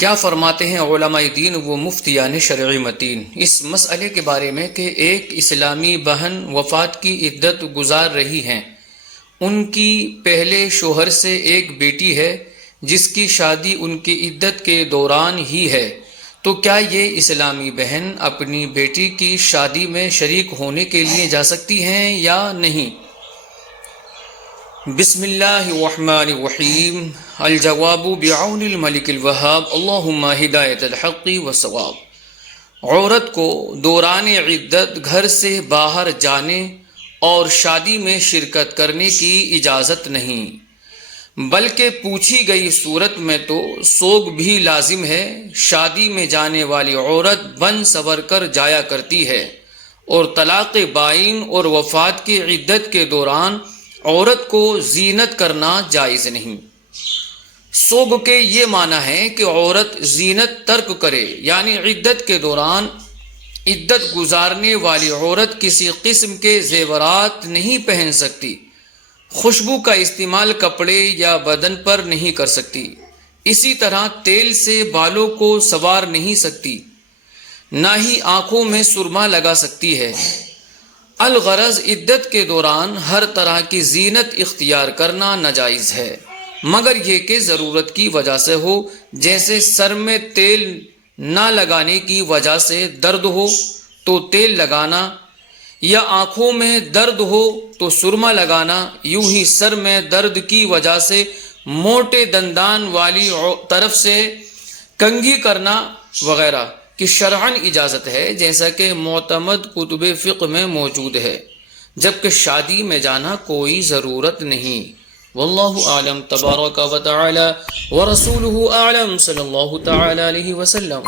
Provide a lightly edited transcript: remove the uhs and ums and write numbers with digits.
کیا فرماتے ہیں علماء دین و مفتیان شرعی متین اس مسئلے کے بارے میں کہ ایک اسلامی بہن وفات کی عدت گزار رہی ہیں، ان کی پہلے شوہر سے ایک بیٹی ہے جس کی شادی ان کی عدت کے دوران ہی ہے، تو کیا یہ اسلامی بہن اپنی بیٹی کی شادی میں شریک ہونے کے لیے جا سکتی ہیں یا نہیں؟ بسم اللہ الرحمن الرحیم۔ الجواب بعون الملک الوہاب، اللہم ہدایت الحق والصواب۔ عورت کو دوران عدت گھر سے باہر جانے اور شادی میں شرکت کرنے کی اجازت نہیں، بلکہ پوچھی گئی صورت میں تو سوگ بھی لازم ہے۔ شادی میں جانے والی عورت بن سنور کر جایا کرتی ہے، اور طلاق بائن اور وفات کی عدت کے دوران عورت کو زینت کرنا جائز نہیں۔ سوگ کے یہ معنی ہے کہ عورت زینت ترک کرے، یعنی عدت کے دوران عدت گزارنے والی عورت کسی قسم کے زیورات نہیں پہن سکتی، خوشبو کا استعمال کپڑے یا بدن پر نہیں کر سکتی، اسی طرح تیل سے بالوں کو سنوار نہیں سکتی، نہ ہی آنکھوں میں سرما لگا سکتی ہے۔ الغرض عدت کے دوران ہر طرح کی زینت اختیار کرنا ناجائز ہے، مگر یہ کہ ضرورت کی وجہ سے ہو، جیسے سر میں تیل نہ لگانے کی وجہ سے درد ہو تو تیل لگانا، یا آنکھوں میں درد ہو تو سرما لگانا، یوں ہی سر میں درد کی وجہ سے موٹے دندان والی طرف سے کنگھی کرنا وغیرہ کی شرعاً اجازت ہے، جیسا کہ معتمد کتب فقہ میں موجود ہے، جبکہ شادی میں جانا کوئی ضرورت نہیں۔ واللہ اعلم تبارک و تعالی ورسولہ اعلم، صلی اللہ تعالی علیہ وسلم۔